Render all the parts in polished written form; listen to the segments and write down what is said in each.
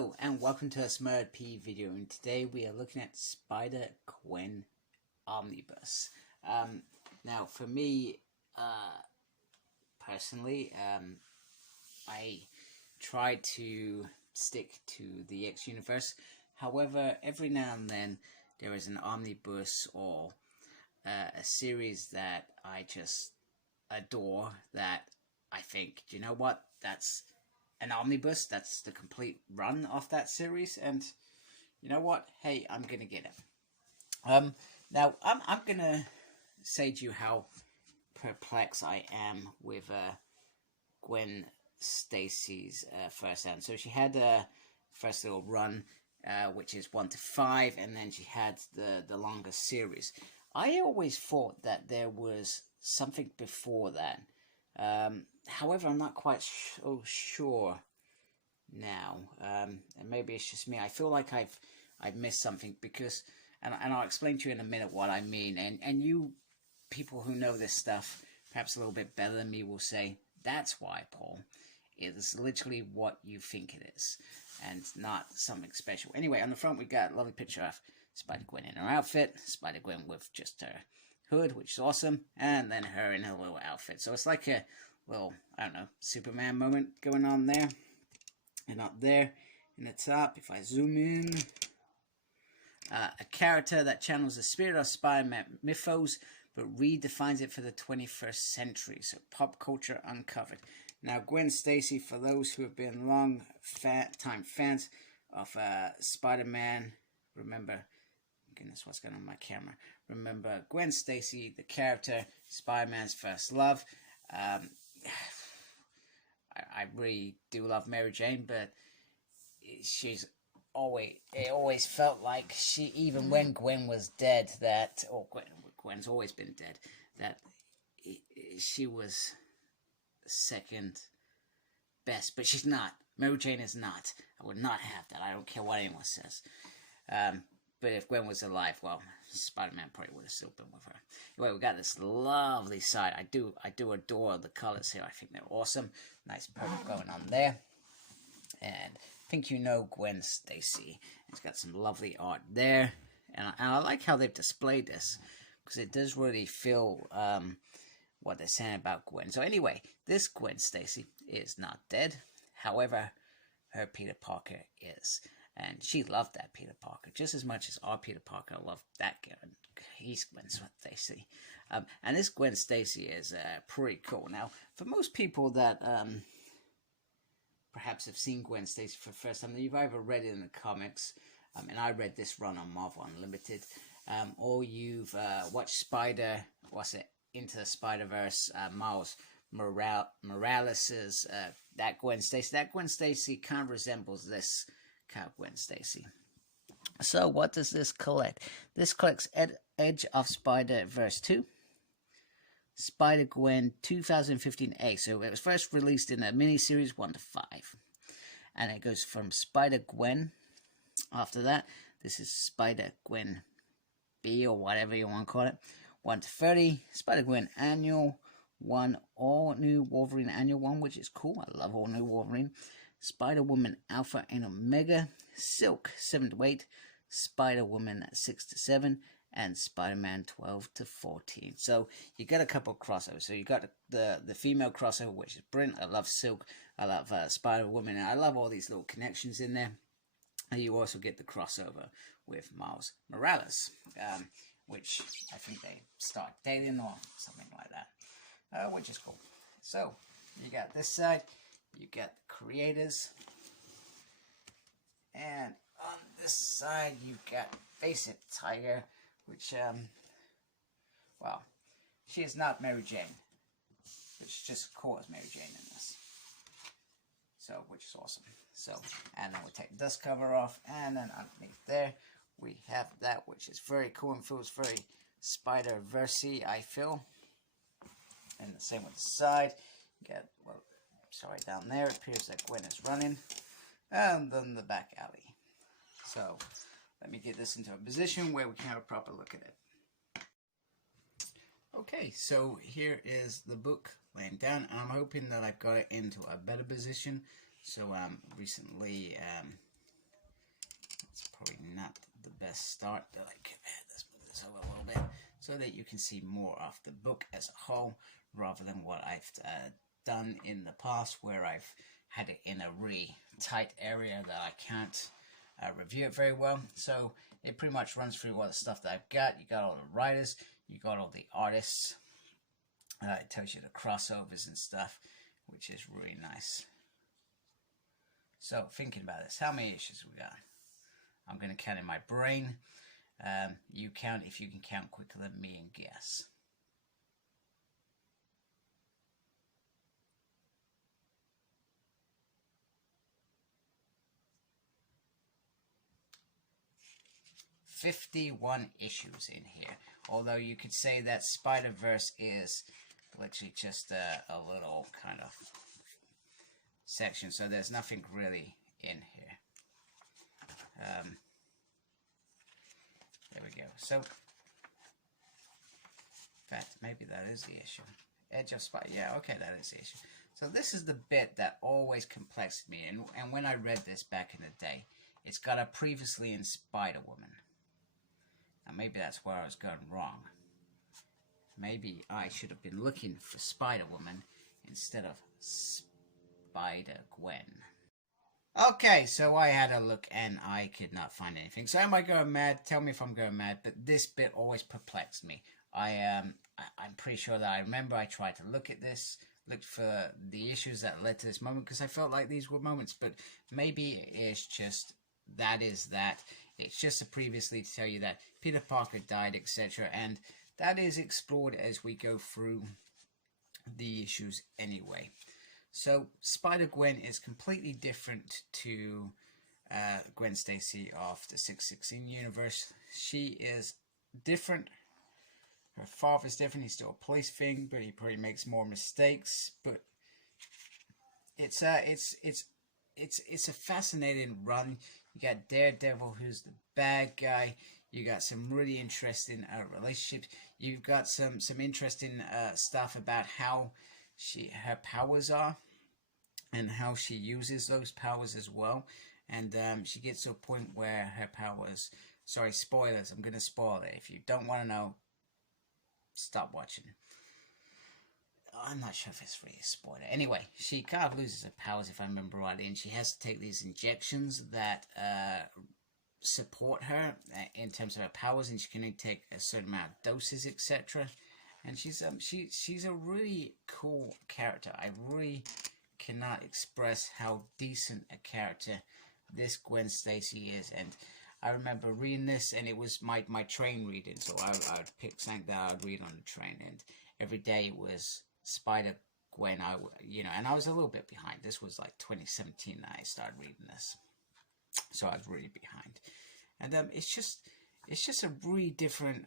Hello and welcome to a SpiderP video, and today we are looking at Spider-Gwen Omnibus. Now for me, personally, I try to stick to the X universe. However, every now and then there is an omnibus or a series that I just adore, that I think, do you know what, that's an omnibus, that's the complete run of that series, and you know what, hey, I'm gonna get it. Now I'm gonna say to you how perplexed I am with Gwen Stacy's first end. So she had a first little run, which is 1 to 5, and then she had the longer series. I always thought that there was something before that. However, I'm not quite so sure now, and maybe it's just me. I feel like I've missed something, because, and I'll explain to you in a minute what I mean. And you people who know this stuff perhaps a little bit better than me will say, that's why, Paul. It is literally what you think it is, and not something special. Anyway, on the front we got a lovely picture of Spider-Gwen in her outfit, Spider-Gwen with just her hood, which is awesome, and then her in her little outfit. So it's like a little, I don't know, Superman moment going on there. And up there in the top, if I zoom in, a character that channels the spirit of Spider-Man mythos, but redefines it for the 21st century. So pop culture uncovered. Now, Gwen Stacy, for those who have been long-time fans of Spider-Man, remember, goodness, what's going on with my camera? Remember Gwen Stacy, the character, Spider-Man's first love. I really do love Mary Jane, but it always felt like she, even when Gwen was dead, that, or Gwen's always been dead, that she was second best, but she's not. Mary Jane is not. I would not have that. I don't care what anyone says. But if Gwen was alive, well, Spider-Man probably would have still been with her. Anyway, we got this lovely side. I do adore the colors here. I think they're awesome. Nice purple going on there. And I think you know Gwen Stacy. It's got some lovely art there. And I like how they've displayed this, because it does really feel what they're saying about Gwen. So anyway, this Gwen Stacy is not dead. However, her Peter Parker is. And she loved that Peter Parker just as much as our Peter Parker loved that guy. He's Gwen Stacy. And this Gwen Stacy is pretty cool. Now, for most people that perhaps have seen Gwen Stacy for the first time, you've either read it in the comics, and I read this run on Marvel Unlimited, or you've watched Into the Spider-Verse, Miles Morales' that Gwen Stacy. That Gwen Stacy kind of resembles this kind of Gwen Stacy. So what does this collect? This collects Edge of Spider-Verse 2, Spider-Gwen 2015A. So it was first released in a miniseries 1 to 5. And it goes from Spider-Gwen. After that, this is Spider-Gwen B, or whatever you want to call it. 1 to 30, Spider-Gwen Annual 1, All New Wolverine Annual 1, which is cool. I love All New Wolverine. Spider-Woman Alpha and Omega, Silk 7 to 8, Spider-Woman 6 to 7, and Spider-Man 12 to 14. So you got a couple of crossovers. So you got the female crossover, which is brilliant. I love Silk, I love Spider-Woman, and I love all these little connections in there. And you also get the crossover with Miles Morales, which I think they start dating or something like that, which is cool. So you got this side. You got the creators, and on this side you got Face It Tiger, which well, she is not Mary Jane, but she's just cool as Mary Jane in this, so, which is awesome. So, and then we take the dust cover off, and then underneath there we have that, which is very cool and feels very Spider-Verse-y, I feel. And the same with the side. You got, well, sorry, down there it appears that Gwen is running, and then the back alley. So let me get this into a position where we can have a proper look at it. Okay, so here is the book laying down, and I'm hoping that I've got it into a better position. So recently It's probably not the best start, but let's move this over a little bit so that you can see more of the book as a whole, rather than what I've done in the past, where I've had it in a really tight area that I can't review it very well. So it pretty much runs through all the stuff that I've got. You got all the writers, you got all the artists. It tells you the crossovers and stuff, which is really nice. So thinking about this, how many issues we got? I'm going to count in my brain. You count if you can count quicker than me and guess. "51 issues in here." Although you could say that Spider-Verse is literally just a little kind of section, so there's nothing really in here. There we go. So, in fact, maybe that is the issue. Edge of Spider. Yeah, okay, that is the issue. So this is the bit that always complexed me, and when I read this back in the day, it's got a previously in Spider-Woman. Now maybe that's where I was going wrong. Maybe I should have been looking for Spider-Woman instead of SpiderGwen. Okay, so I had a look and I could not find anything. So am I going mad? Tell me if I'm going mad. But this bit always perplexed me. I'm pretty sure that I remember I tried to look at this, looked for the issues that led to this moment, because I felt like these were moments. But maybe it's just that is that. It's just a previously to tell you that Peter Parker died, etc. And that is explored as we go through the issues anyway. So Spider-Gwen is completely different to Gwen Stacy of the 616 universe. She is different. Her father's different. He's still a police thing, but he probably makes more mistakes. But it's a fascinating run. You got Daredevil, who's the bad guy. You got some really interesting relationships. You've got some interesting stuff about how her powers are and how she uses those powers as well. And she gets to a point where her powers... Sorry, spoilers. I'm going to spoil it. If you don't want to know, stop watching. I'm not sure if it's really a spoiler. Anyway, she kind of loses her powers, if I remember rightly, and she has to take these injections that support her in terms of her powers, and she can only take a certain amount of doses, etc. And she's a really cool character. I really cannot express how decent a character this Gwen Stacy is. And I remember reading this, and it was my train reading, so I would pick something that I would read on the train, and every day it was Spider-Gwen. And I was a little bit behind. This was like 2017 that I started reading this, so I was really behind. And it's just a really different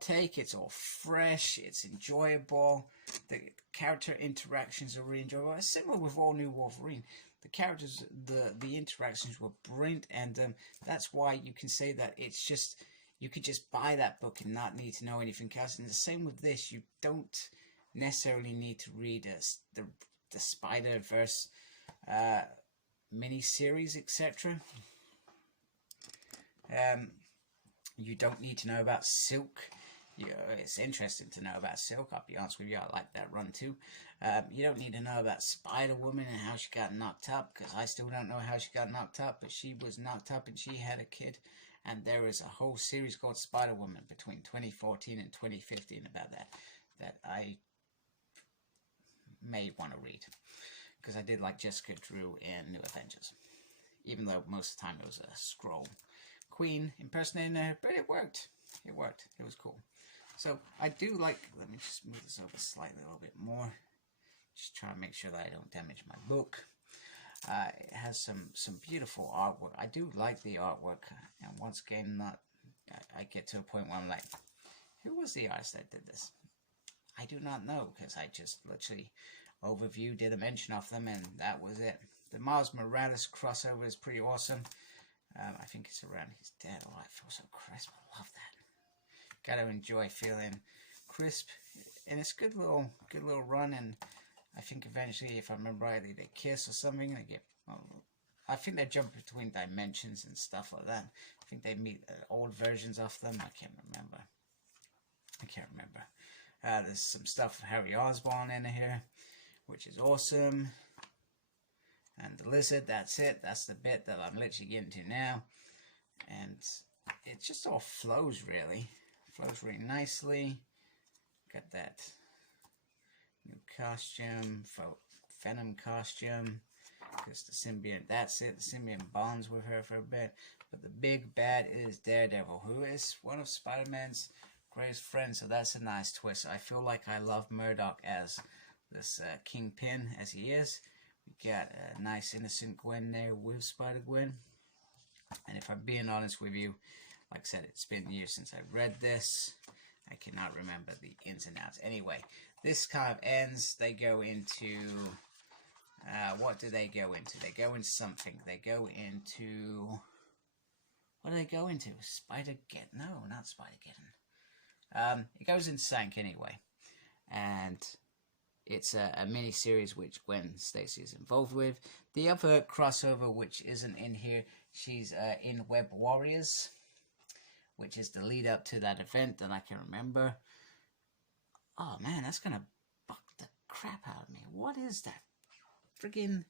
take. It's all fresh. It's enjoyable. The character interactions are really enjoyable. It's similar with All New Wolverine. The characters, the interactions were brilliant, and that's why you can say that it's just, you could just buy that book and not need to know anything else. And the same with this. You don't necessarily need to read the Spider-Verse mini-series, etc. You don't need to know about Silk. It's interesting to know about Silk. I'll be honest with you, I like that run too. You don't need to know about Spider-Woman and how she got knocked up, because I still don't know how she got knocked up, but she was knocked up and she had a kid. And there is a whole series called Spider-Woman between 2014 and 2015 about that I may want to read, because I did like Jessica Drew in New Avengers, even though most of the time it was a Skrull Queen impersonating her, but it worked. It worked. It was cool. So I do like, let me just move this over slightly a little bit more. Just try to make sure that I don't damage my book. It has some beautiful artwork. I do like the artwork. And once again, I get to a point where I'm like, who was the artist that did this? I do not know, because I just literally overviewed, did a mention of them, and that was it. The Miles Morales crossover is pretty awesome. I think it's around his death. Oh, I feel so crisp. I love that. Gotta enjoy feeling crisp, and it's a good little run. And I think eventually, if I remember rightly, they kiss or something. They get, I think they jump between dimensions and stuff like that. I think they meet old versions of them. I can't remember. There's some stuff with Harry Osborn in here, which is awesome. And the lizard, that's it. That's the bit that I'm literally getting to now. And it just all flows, really. Flows really nicely. Got that new costume, Venom costume. Because the symbiote, that's it. The symbiote bonds with her for a bit. But the big bad is Daredevil, who is one of Spider-Man's greatest friends. So that's a nice twist. I feel like I love Murdock as this Kingpin, as he is. We got a nice innocent Gwen there with Spider-Gwen. And if I'm being honest with you, like I said, it's been years since I've read this. I cannot remember the ins and outs. Anyway, this kind of ends. They go into... what do they go into? They go into something. They go into... What do they go into? Spider-Geddon? No, not Spider-Geddon. It goes into Sank anyway. And it's a mini-series which Gwen Stacy is involved with. The other crossover which isn't in here, she's in Web Warriors, which is the lead up to that event that I can remember. Oh man, that's gonna bug the crap out of me. What is that friggin'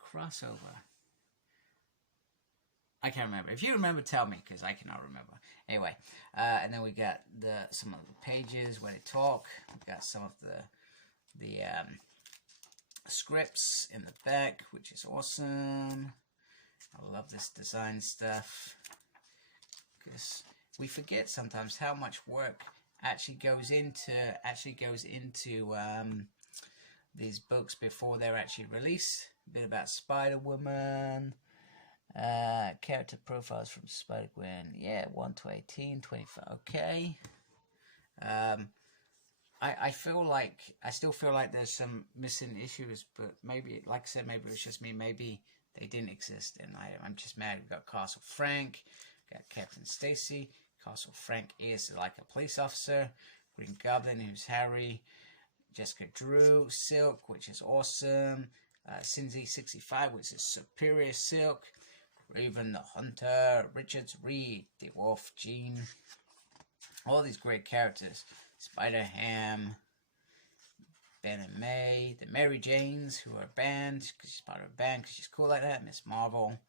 crossover? I can't remember. If you remember, tell me, because I cannot remember. Anyway, and then we got some of the pages where they talk. We got some of the scripts in the back, which is awesome. I love this design stuff, because we forget sometimes how much work actually goes into these books before they're actually released. A bit about Spider-Woman, character profiles from Spider-Gwen, yeah, 1 to 18, 25, okay. I still feel like there's some missing issues, but maybe, like I said, maybe it's just me, maybe they didn't exist, and I'm just mad. We've got Castle Frank, got Captain Stacy. Castle Frank is like a police officer. Green Goblin, who's Harry. Jessica Drew, Silk, which is awesome. Cindy 65, which is Superior Silk. Raven the Hunter. Richards Reed, the Wolf Jean. All these great characters. Spider-Ham. Ben and May. The Mary Janes, who are banned, because she's part of a band, because she's cool like that. Miss Marvel.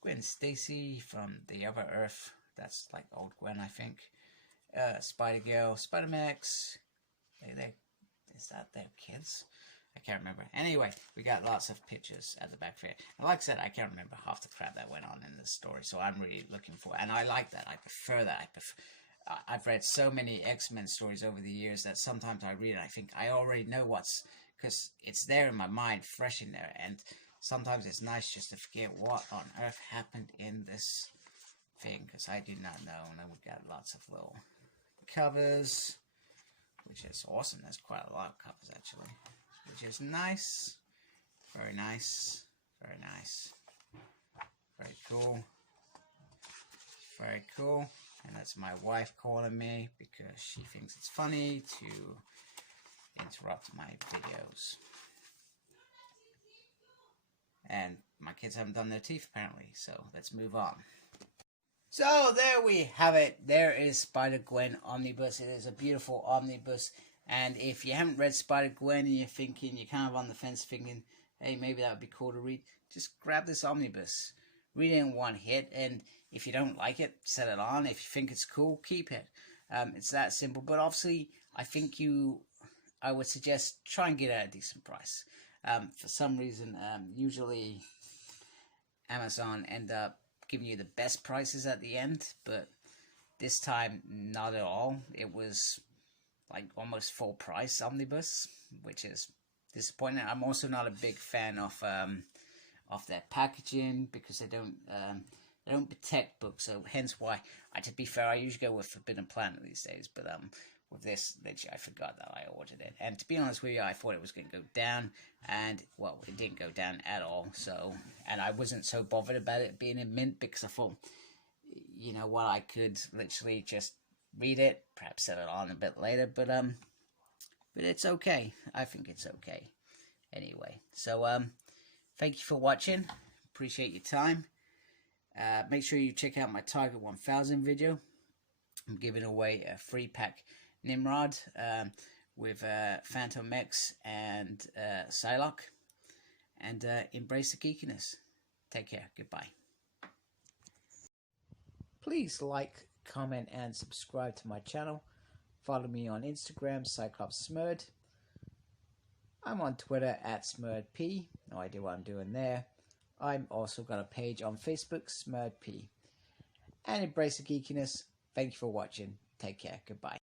Gwen Stacy from the Other Earth. That's like old Gwen, I think. Spider-Girl. Spider-Max. Is that their kids? I can't remember. Anyway, we got lots of pictures at the back there. And like I said, I can't remember half the crap that went on in this story, so I'm really looking for it. And I like that. I prefer that. I've read so many X-Men stories over the years that sometimes I read and I think I already know what's... Because it's there in my mind, fresh in there. And sometimes it's nice just to forget what on earth happened in this thing, because I do not know. And then we got lots of little covers, which is awesome. There's quite a lot of covers, actually. Which is nice. Very nice. Very nice. Very cool. Very cool. And that's my wife calling me because she thinks it's funny to interrupt my videos. And my kids haven't done their teeth, apparently. So let's move on. So there we have it. There is Spider-Gwen Omnibus. It is a beautiful omnibus. And if you haven't read Spider-Gwen and you're kind of on the fence thinking, hey, maybe that would be cool to read, just grab this omnibus. Read it in one hit, and if you don't like it, set it on. If you think it's cool, keep it. It's that simple. But obviously, I would suggest try and get it at a decent price. For some reason, usually Amazon end up giving you the best prices at the end, but this time, not at all. It was like almost full price omnibus, which is disappointing. I'm also not a big fan of their packaging, because they don't protect books. So hence why, to be fair, I usually go with Forbidden Planet these days. But with this, literally, I forgot that I ordered it. And to be honest with you, I thought it was going to go down, and well, it didn't go down at all. So, and I wasn't so bothered about it being in mint, because I thought, you know what, I could literally just read it, perhaps set it on a bit later, but it's okay. I think it's okay. Anyway, so thank you for watching. Appreciate your time. Make sure you check out my Target 1000 video. I'm giving away a free pack Nimrod with Phantom X and Psylocke. And embrace the geekiness. Take care. Goodbye. Please like, comment, and subscribe to my channel. Follow me on Instagram, CyclopsSmurd. I'm on Twitter @SmurdP. No idea what I'm doing there. I'm also got a page on Facebook, SmurdP. And embrace the geekiness. Thank you for watching. Take care. Goodbye.